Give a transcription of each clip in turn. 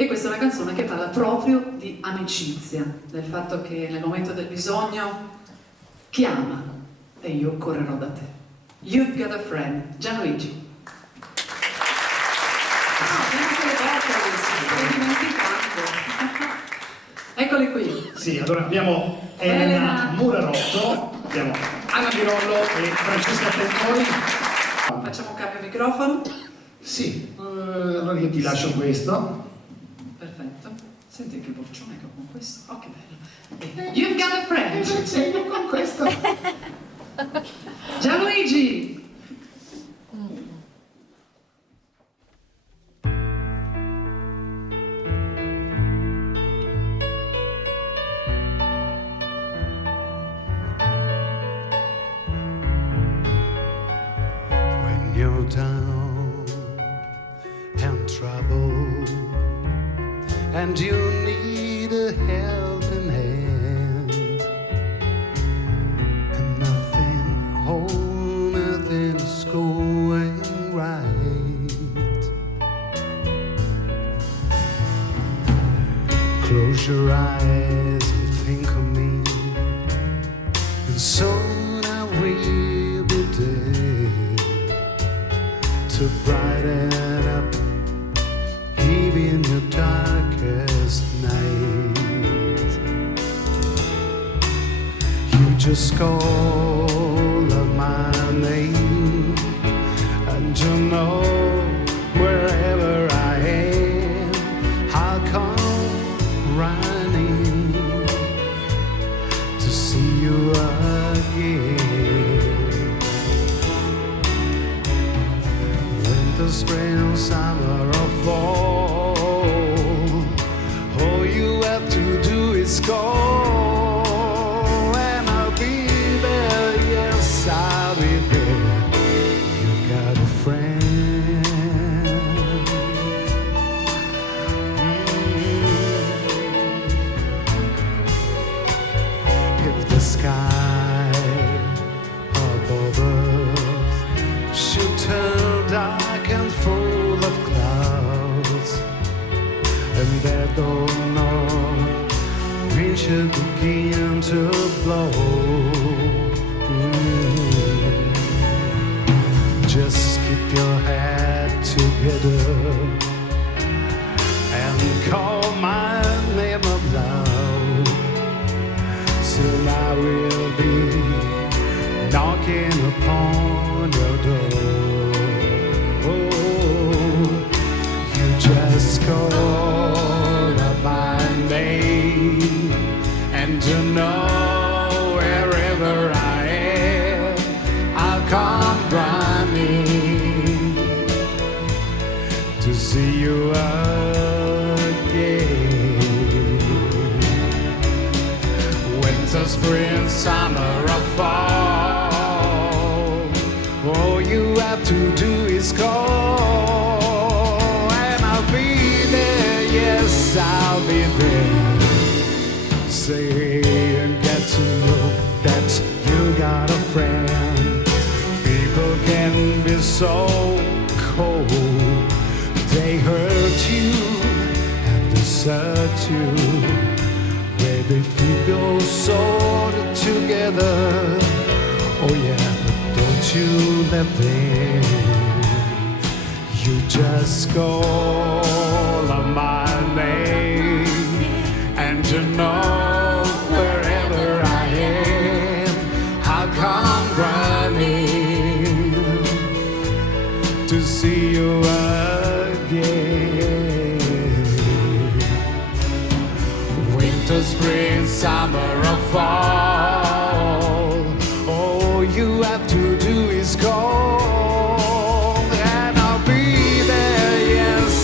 E questa è una canzone che parla proprio di amicizia, del fatto che nel momento del bisogno chiama e io correrò da te. You've Got a Friend, Gianluigi. Eccoli qui. Sì, allora abbiamo Elena Murarotto, abbiamo Anna Birollo e Francesca Tentori. Facciamo un cambio microfono? Sì, allora io ti lascio questo. Perfetto. Senti che borcione che ho con questo. Oh, che bello. You've Got a Friend. Sì, io con questo. Gianluigi. You're down and troubled, and you need a helping hand, and nothing's going right. Close your eyes and think of me, and soon I will be dead to brighten up even your darkest night. You just call up my name, and you know wherever I am, I'll come running to see you again. Spring, summer, or fall, all you have to do is call, and I'll be there. Yes, I'll be there. You've got a friend. If the sky above us should turn dark and full of clouds, and that don't know we should begin to blow. Just keep your head together and call my name out loud. Soon I will be knocking upon your door. Just call up my name, and you know wherever I am, I'll come running to see you again. Winter, spring, summer, or fall, all you have to do is call. Yes, I'll be there. Say and get to know that you got a friend. People can be so cold, they hurt you and desert you. Where they keep your soul together. Oh yeah, but don't you let them. You just call on my name, and you know wherever I am, I'll come running to see you again. Winter, spring, summer, or fall, all you have to do is call.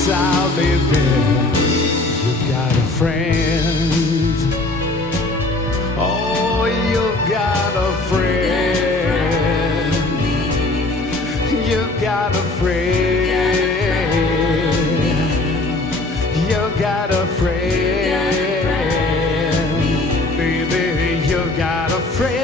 I'll be there. You've got a friend. Oh, you've got a friend. You've got a friend. You've got a friend. Baby, you've got a friend.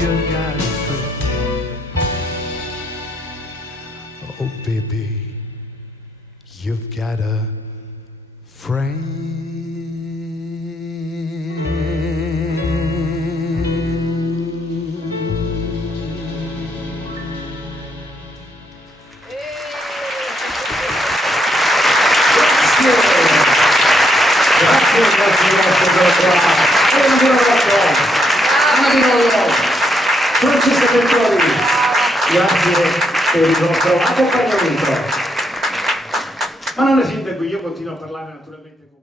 you've got a friend. Oh, baby, you've got a friend. Francesca Pettori, grazie per il vostro accompagnamento. Ma non è finita qui, io continuo a parlare naturalmente con